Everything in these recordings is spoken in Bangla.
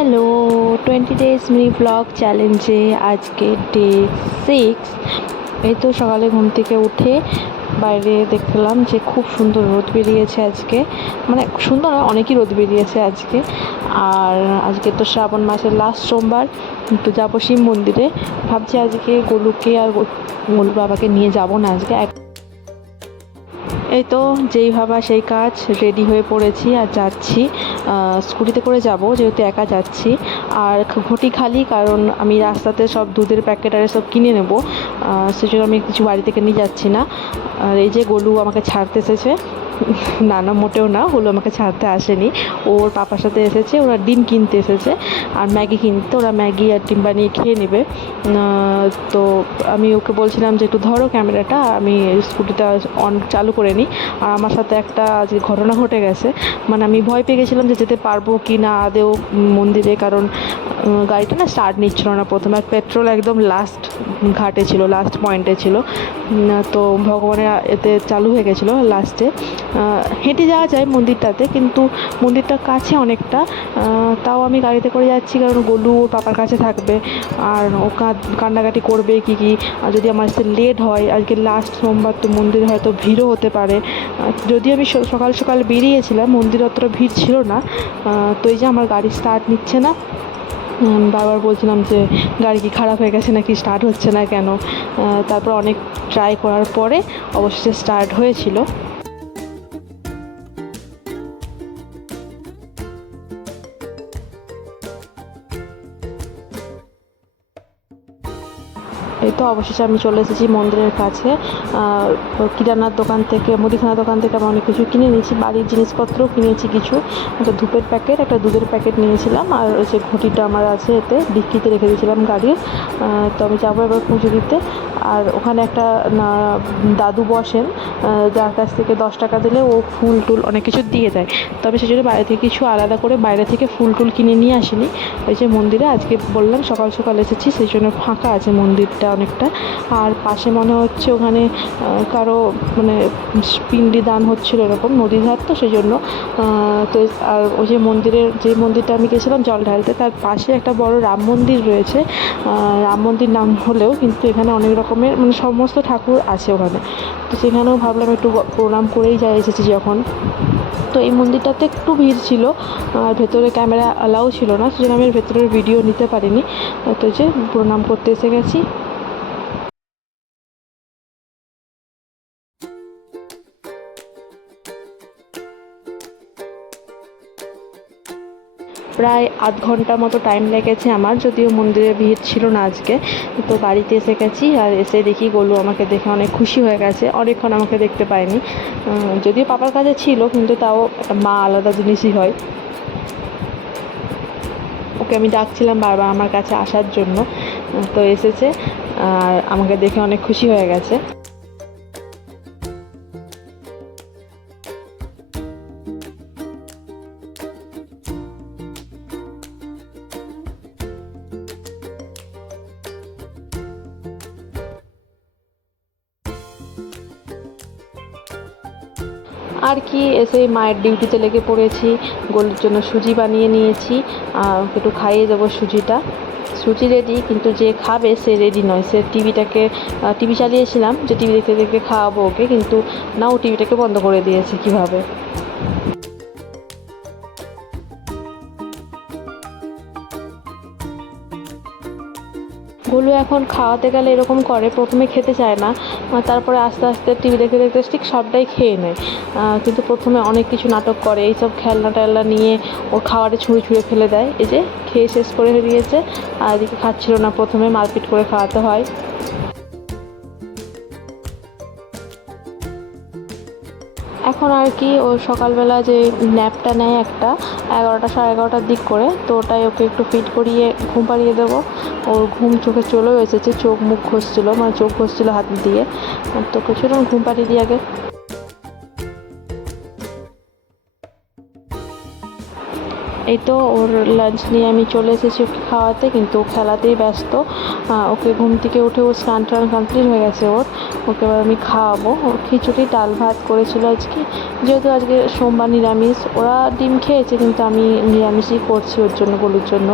হ্যালো, 20 ডেজ মিনি ব্লগ চ্যালেঞ্জে আজকে ডে 6। এই তো সকালে ঘুম থেকে উঠে বাইরে দেখলাম যে খুব সুন্দর রোদ বেরিয়েছে আজকে। মানে সুন্দর নয়, অনেকই রোদ বেরিয়েছে আজকে। আর আজকে তো শ্রাবণ মাসের লাস্ট সোমবার, তো যাবো শিব মন্দিরে। ভাবছি আজকে গোলুকে আর গোলু বাবাকে নিয়ে যাব না আজকে। এই তো যেই ভাবা সেই কাজ, রেডি হয়ে পড়েছি আর যাচ্ছি। স্কুটিতে করে যাব যেহেতু একা যাচ্ছি। আর ঘটি খালি, কারণ আমি রাস্তাতে সব দুধের প্যাকেট আর সব কিনে নেব, সেজন্য আমি কিছু বাড়ি থেকে নিয়ে যাচ্ছি না। আর এই যে গোলু আমাকে ছাড়তে এসেছে। না না, মোটেও না, গোলু আমাকে ছাড়তে আসেনি, ওর পাপার সাথে এসেছে। ওরা ডিম কিনতে এসেছে আর ম্যাগি কিনতে, ওরা ম্যাগি আর ডিম বানিয়ে খেয়ে নেবে। তো আমি ওকে বলছিলাম যে একটু ধরো ক্যামেরাটা, আমি স্কুটিটা চালু করে নিই। আর আমার সাথে একটা যে ঘটনা ঘটে গেছে, মানে আমি ভয় পেয়ে গেছিলাম যে যেতে পারবো কি না আদেও মন্দিরে, কারণ গাড়িটা না স্টার্ট নিচ্ছিল না প্রথমে, আর পেট্রোল একদম লাস্ট ঘাটে ছিল, লাস্ট পয়েন্টে ছিল। তো ভগবানের এতে চালু হয়ে গেছিলো লাস্টে। হেঁটে যাওয়া যায় মন্দিরটাতে, কিন্তু মন্দিরটা কাছে অনেকটা। তাও আমি গাড়িতে করে যাচ্ছি, কারণ গোলু ওর পাপার কাছে থাকবে আর ও কান্নাকাটি করবে কি আর যদি আমার আসতে লেট হয়, আজকে লাস্ট সোমবার, তো মন্দিরে হয়তো ভিড়ও হতে পারে। যদিও আমি সকাল সকাল বেরিয়েছিলাম, মন্দিরে অতটা ভিড় ছিল না। তো এই যে আমার গাড়ি স্টার্ট নিচ্ছে না। বারবার বলছিলাম যে গাড়ি কি খারাপ হয়ে গেছে নাকি, স্টার্ট হচ্ছে না কেন। তারপর অনেক ট্রাই করার পরে অবশেষে স্টার্ট হয়েছিল। এই তো অবশেষে আমি চলে এসেছি মন্দিরের কাছে। কিরানার দোকান থেকে, মুদিখানার দোকান থেকে আমি অনেক কিছু কিনে নিয়েছি, বাড়ির জিনিসপত্রও কিনেছি কিছু। একটা ধূপের প্যাকেট, একটা দুধের প্যাকেট নিয়েছিলাম, আর যে ঘটিটা আমার আছে এতে ডিক্কিতে রেখে দিয়েছিলাম গাড়ির। তো আমি যাবো এবার পুজো দিতে। আর ওখানে একটা দাদু বসেন, যার কাছ থেকে 10 টাকা দিলে ও ফুল টুল অনেক কিছু দিয়ে দেয়। তবে সেই জন্য বাইরে থেকে কিছু আলাদা করে বাইরে থেকে ফুল টুল কিনে নিয়ে আসিনি। ওই যে মন্দিরে আজকে বললাম সকাল সকাল এসেছি, সেই জন্য ফাঁকা আছে মন্দিরটা অনেকটা। আর পাশে মনে হচ্ছে ওখানে কারো মানে পিণ্ডি দান হচ্ছিলো, এরকম নদীর ধার তো সেই জন্য। তো আর ওই যে যে মন্দিরটা আমি গেছিলাম জল ঢালতে, তার পাশে একটা বড় রাম মন্দির রয়েছে। রাম মন্দির নাম হলেও কিন্তু এখানে অনেক রকমের মানে সমস্ত ঠাকুর আছে ওখানে। তো সেখানেও ভাবলাম একটু প্রণাম করেই এসেছি যখন। তো এই মন্দিরটাতে একটু ভিড় ছিল, আর ভেতরে ক্যামেরা অ্যালাউ ছিল না, সেজন্য আমি ভেতরের ভিডিও নিতে পারিনি। তো যে প্রণাম করতে এসে গেছি। প্রায় আধ ঘন্টার মতো টাইম লেগেছে আমার, যদিও মন্দিরে ভিড় ছিল না আজকে। তো বাড়িতে এসে গেছি, আর এসে দেখি গোলু আমাকে দেখে অনেক খুশি হয়ে গেছে, অনেকক্ষণ আমাকে দেখতে পায়নি। যদিও পাপার কাছে ছিল, কিন্তু তাও একটা মা আলাদা জিনিসই হয়। ওকে আমি ডাকছিলাম বারবার আমার কাছে আসার জন্য, তো এসেছে আর আমাকে দেখে অনেক খুশি হয়ে গেছে। আর কি, এসে মায়ের ডিউটিতে লেগে পড়েছি। গোলুর জন্য সুজি বানিয়ে নিয়েছি, ওকে একটু খাইয়ে দেবো সুজিটা। সুজি রেডি, কিন্তু যে খাবে সে রেডি নয়। সে টিভি চালিয়েছিলাম যে টিভি দেখতে দেখতে খাওয়াবো ওকে, কিন্তু না, ও টিভিটাকে বন্ধ করে দিয়েছে কীভাবে। গোলু এখন খাওয়াতে গেলে এরকম করে, প্রথমে খেতে চায় না, তারপরে আস্তে আস্তে টিভি দেখতে দেখতে ঠিক সবটাই খেয়ে নেয়। কিন্তু প্রথমে অনেক কিছু নাটক করে, এইসব খেলনা টেলনা নিয়ে ওর খাওয়ারে ছুঁড়ে ছুঁড়ে ফেলে দেয়। এই যে খেয়ে শেষ করে দিয়েছে, আর এদিকে খাচ্ছিল না, প্রথমে মারপিট করে খাওয়াতে হয়। এখন আর কি, ও সকালবেলা যে ন্যাপটা নেয় একটা 11টা সাড়ে 11টার দিক করে, তো ওটাই ওকে একটু ফিট করিয়ে ঘুম পাড়িয়ে দেবো। ওর ঘুম চোখে চলেও এসেছে, চোখ মুখ ঘষছিলো, মানে চোখ ঘষছিলো হাত দিয়ে। তো কিছুটা ঘুম পাড়িয়ে দিই আগে। এই তো ওর লাঞ্চ নিয়ে আমি চলে এসেছি ওকে খাওয়াতে, কিন্তু ও খেলাতেই ব্যস্ত। ওকে ঘুম থেকে উঠে ও স্নান টান কমপ্লিট হয়ে গেছে ওর। ওকে এবার আমি খাওয়াবো। ওর খিচুড়ি ডাল ভাত করেছিল আজকে, যেহেতু আজকে সোমবার নিরামিষ। ওরা ডিম খেয়েছে কিন্তু আমি নিরামিষই করছি ওর জন্য, গলুর জন্য।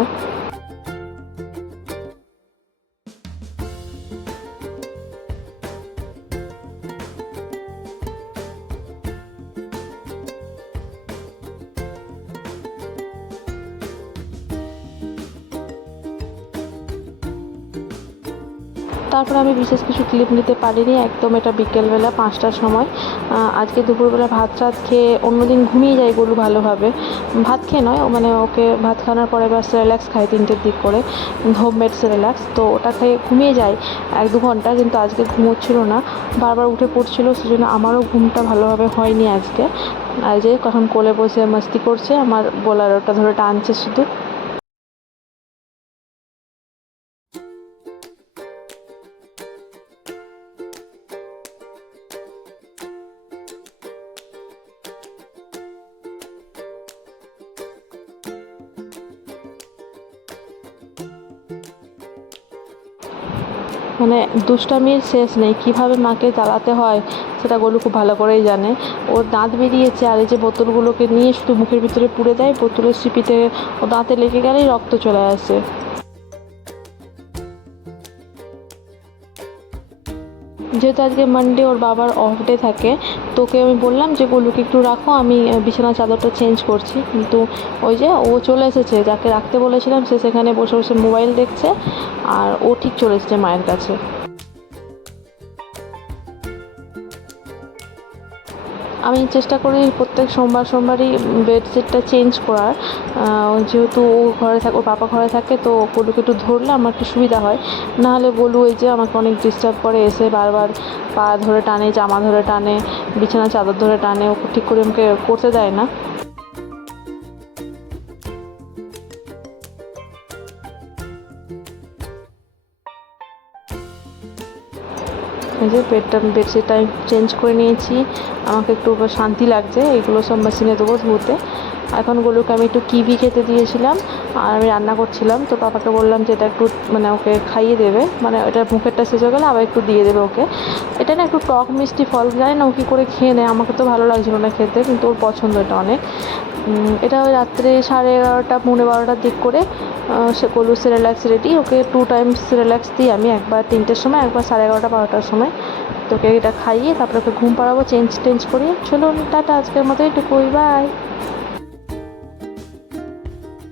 তারপর আমি বিশেষ কিছু ক্লিপ নিতে পারিনি একদম। এটা বিকেলবেলা 5টার সময়। আজকে দুপুরবেলা ভাত টাত খেয়ে অন্যদিন ঘুমিয়ে যায় গলু ভালোভাবে। ভাত খেয়ে নয়, মানে ওকে ভাত খাওয়ানোর পরে এবার সেরেল্যাক্স খাই 3টের দিক করে, হোমমেড সেরেল্যাক্স। তো ওটা খেয়ে ঘুমিয়ে যায় 1-2 ঘন্টা, কিন্তু আজকে ঘুমোচ্ছিল না, বারবার উঠে পড়ছিল। সেজন্য আমারও ঘুমটা ভালোভাবে হয়নি আজকে। আর যে কখন কোলে বসে মাস্তি করছে, আমার বোলারোটা ধরে টানছে শুধু। মানে দুষ্টামির শেষ নেই, কীভাবে মাকে জ্বালাতে হয় সেটা গোলু খুব ভালো করেই জানে। ওর দাঁত বেরিয়েছে, আর এই যে বোতলগুলোকে নিয়ে শুধু মুখের ভিতরে পুরে দেয়, বোতলের সিপিতে ও দাঁতে লেগে গেলেই রক্ত চলে আসে। যেহেতু আজকে মানডে, ওর বাবার অফ ডে থাকে, তোকে আমি বললাম যে গোলুকে একটু রাখো, আমি বিছানার চাদরটা চেঞ্জ করছি। কিন্তু ওই যে ও চলে এসেছে, যাকে রাখতে বলেছিলাম সে সেখানে বসে বসে মোবাইল দেখছে, আর ও ঠিক চলে এসেছে মায়ের কাছে। আমি চেষ্টা করি প্রত্যেক সোমবার সোমবারই বেডশিটটা চেঞ্জ করার। যেহেতু ও ঘরে থাকে, ওর পাপা ঘরে থাকে, তো গোলুকে একটু ধরলে আমার একটু সুবিধা হয়। নাহলে গোলু এই যে আমাকে অনেক ডিস্টার্ব করে, এসে বারবার পা ধরে টানে, জামা ধরে টানে, বিছানা চাদর ধরে টানে, ও ঠিক করে আমাকে করতে দেয় না। এই যে বেডশিটটা আমি চেঞ্জ করে নিয়েছি, আমাকে একটু শান্তি লাগছে। এগুলো সব মেশিনে দেবো ধুতে। এখন গোলুকে আমি একটু কিভি খেতে দিয়েছিলাম, আর আমি রান্না করছিলাম, তো পাপাকে বললাম যে এটা একটু মানে ওকে খাইয়ে দেবে, মানে এটা মুখেরটা শেষ হয়ে গেলে আবার একটু দিয়ে দেবে ওকে। এটা না একটু টক মিষ্টি ফল, জানি না ও কী করে খেয়ে নেয়, আমাকে তো ভালো লাগছিলো না খেতে, কিন্তু ওর পছন্দ এটা অনেক। এটা ওই রাত্রে 11:30 12টার দিক করে সে গোলু সেরেল্যাক্স রেডি। ওকে 2 টাইমস সেরেল্যাক্স দিই আমি, একবার 3টের সময়, একবার 11:30 12টার সময়। তোকে এটা খাইয়ে তারপরে ওকে ঘুম পাড়াবো চেঞ্জ টেঞ্জ করিয়ে। চলুন টাটা, আজকের মতো এটুকুই, বাই।